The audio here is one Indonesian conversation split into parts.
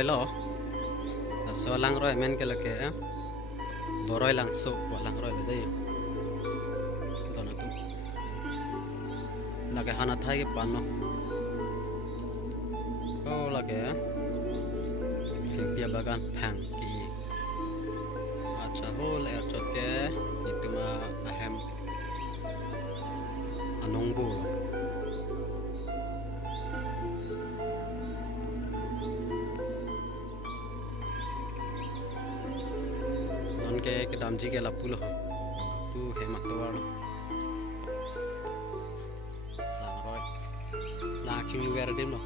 roi lo so lang roi men ke lake boroi lang so lang roi le dei dona tu lake hana thai ke pano ko lake pia bagan phang ki acha hol chote ituma ahem anongbu ke damji ke lapul ho tu he matwar lang roi la king wer dim no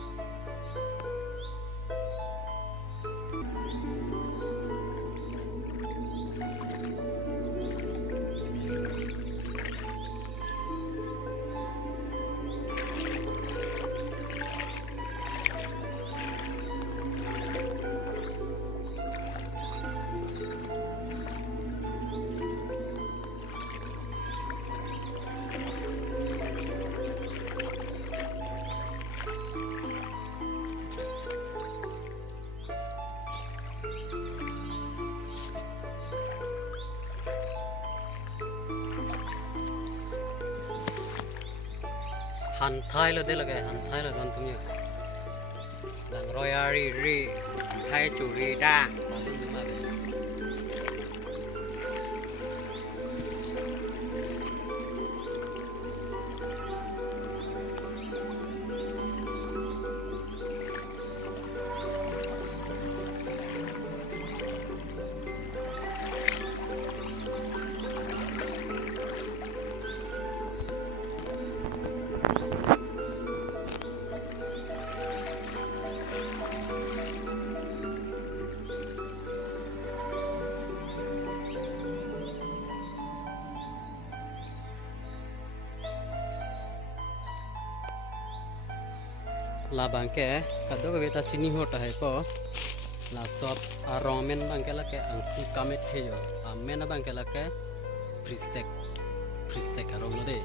han thai lo de lage han thai lo don tum ye lang royari ri hai chu ri da la bangke kado beta chini hota hai ko la sop aromen bangke la ke angsi kamet heyo amen bangke la ke frisek arong de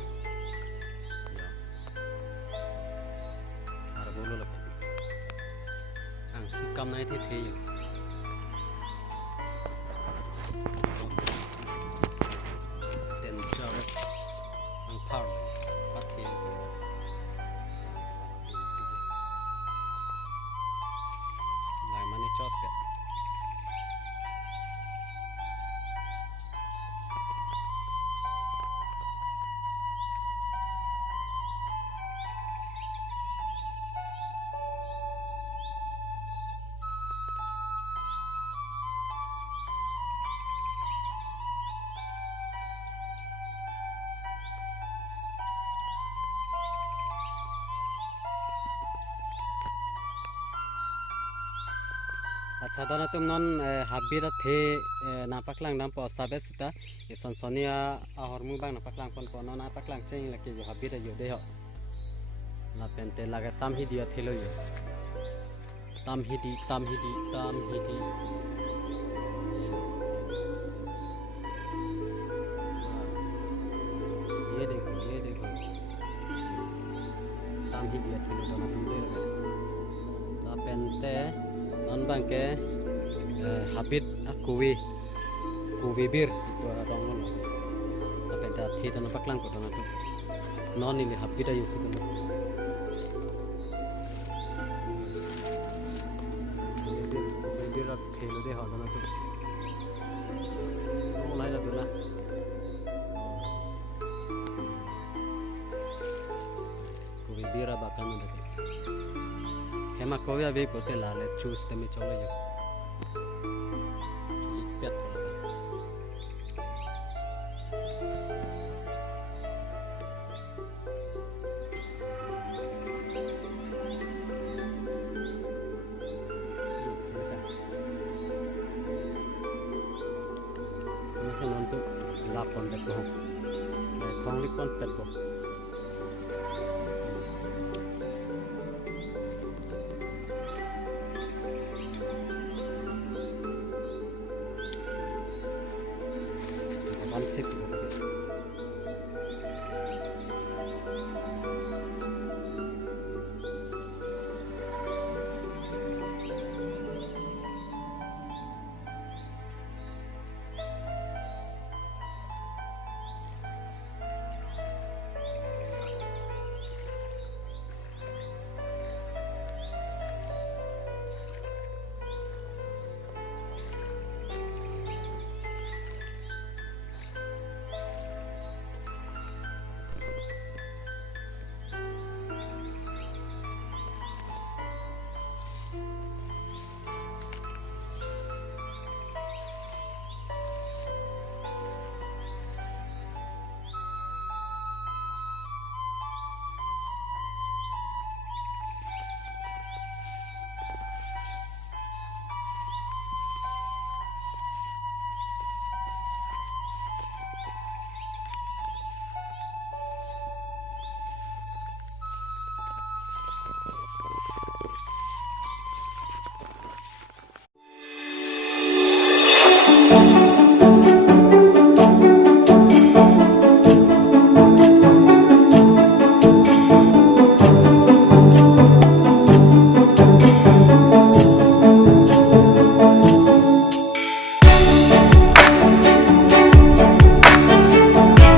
ar bolo la angsi kam nai the heyo dangerous ang power pati chót kìa अच्छा दोनों तुम नॉन हाबीरा थे नापकलांग नाम पर साबे सिता ये संसोनिया आहरमु बांग नापकलांग पन पन नापकलांग चेंग लके जो हाबीरा यो दे हो ना पेंटे लगे ताम ही दिया थेलो यो ताम ही दी ये देखो ताम ही दिया थेलो दोनों तुम दे रहे ना पेंटे non bangke habit kuwi bir dong tapi dah tidak nampak lang ko dona tu non ini habit ayo sih dona bir rat khelo de ha dona tu mulai la dona kuwi bir abakan dona Hema kowe abe pote lale choose temi chole yo lipet untuk lapon dek ko khong lipon pet ko Tip